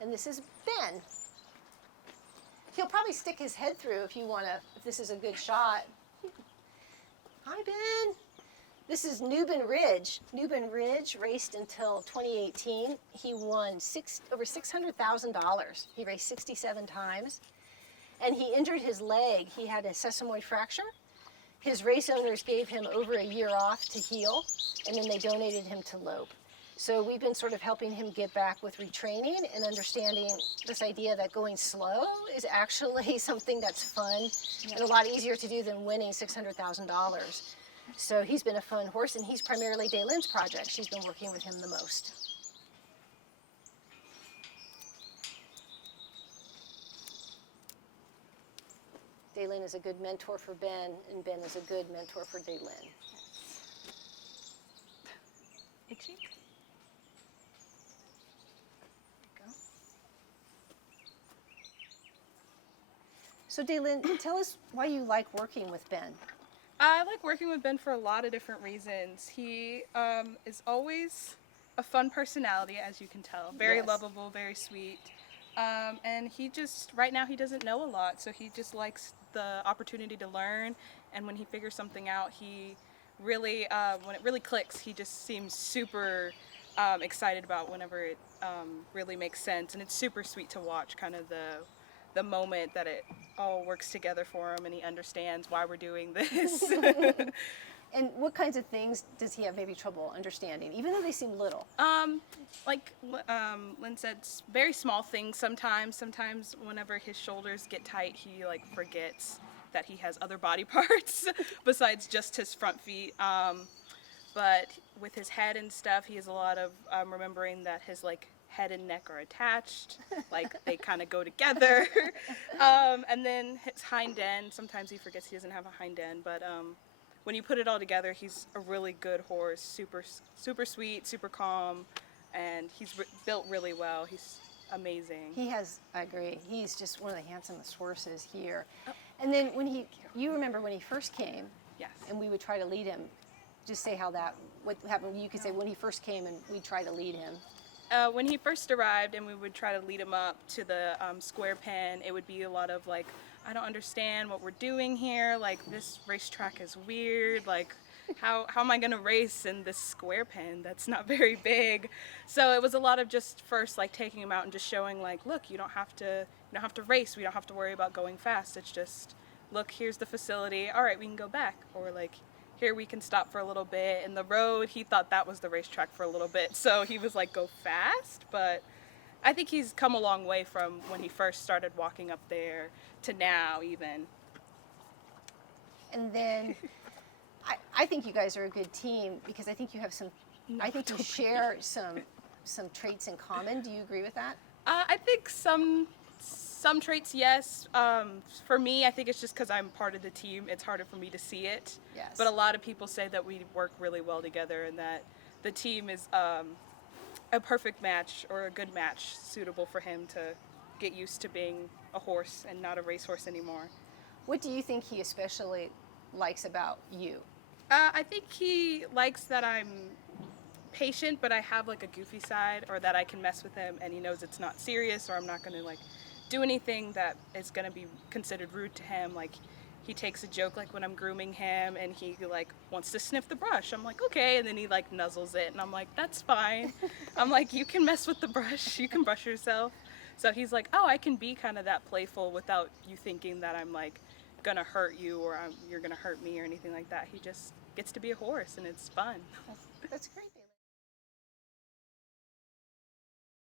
And this is Ben. He'll probably stick his head through if this is a good shot. Hi, Ben. This is Nubin Ridge. Nubin Ridge raced until 2018. He won over $600,000. He raced 67 times. And he injured his leg. He had a sesamoid fracture. His race owners gave him over a year off to heal, and then they donated him to LOPE. So we've been sort of helping him get back with retraining and understanding this idea that going slow is actually something that's fun and a lot easier to do than winning $600,000. So he's been a fun horse, and he's primarily Daelynn's project. She's been working with him the most. Daelynn is a good mentor for Ben, and Ben is a good mentor for Daelynn. Itchy? So Daelynn, tell us why you like working with Ben. I like working with Ben for a lot of different reasons. He is always a fun personality, as you can tell. Very lovable, very sweet. And he just, right now he doesn't know a lot, so he just likes the opportunity to learn. And when he figures something out, he really, when it really clicks, he just seems super excited about whenever it really makes sense. And it's super sweet to watch kind of the moment that it all works together for him and he understands why we're doing this. And what kinds of things does he have maybe trouble understanding, even though they seem little? Like Lynn said, very small things sometimes. Sometimes whenever his shoulders get tight, he like forgets that he has other body parts besides just his front feet. But with his head and stuff, he has a lot of remembering that his like head and neck are attached, like they kind of go together. And then his hind end, sometimes he forgets he doesn't have a hind end, but when you put it all together, he's a really good horse, super sweet, super calm, and he's built really well. He's amazing. I agree, he's just one of the handsomest horses here. Oh. And then you remember when he first came, yes, and we would try to lead him, just say what happened, you could say when he first came and we'd try to lead him. When he first arrived and we would try to lead him up to the square pen, it would be a lot of like, I don't understand what we're doing here, like this racetrack is weird, like how am I gonna race in this square pen that's not very big? So it was a lot of just first like taking him out and just showing like, look, you don't have to race, we don't have to worry about going fast, it's just, look, here's the facility, all right, we can go back, or like, here we can stop for a little bit. In the road, he thought that was the racetrack for a little bit, so he was like, go fast. But I think he's come a long way from when he first started walking up there to now even. And then I think you guys are a good team because I think you have I think you share some traits in common. Do you agree with that? I think some traits, yes. For me, I think it's just because I'm part of the team. It's harder for me to see it. Yes. But a lot of people say that we work really well together and that the team is a perfect match or a good match suitable for him to get used to being a horse and not a racehorse anymore. What do you think he especially likes about you? I think he likes that I'm patient, but I have like a goofy side, or that I can mess with him and he knows it's not serious, or I'm not going to like do anything that is going to be considered rude to him. Like he takes a joke like when I'm grooming him and he like wants to sniff the brush. I'm like, okay, and then he like nuzzles it and I'm like, that's fine. I'm like, you can mess with the brush, you can brush yourself. So he's like, oh, I can be kind of that playful without you thinking that I'm like gonna hurt you or you're gonna hurt me or anything like that. He just gets to be a horse and it's fun. That's great.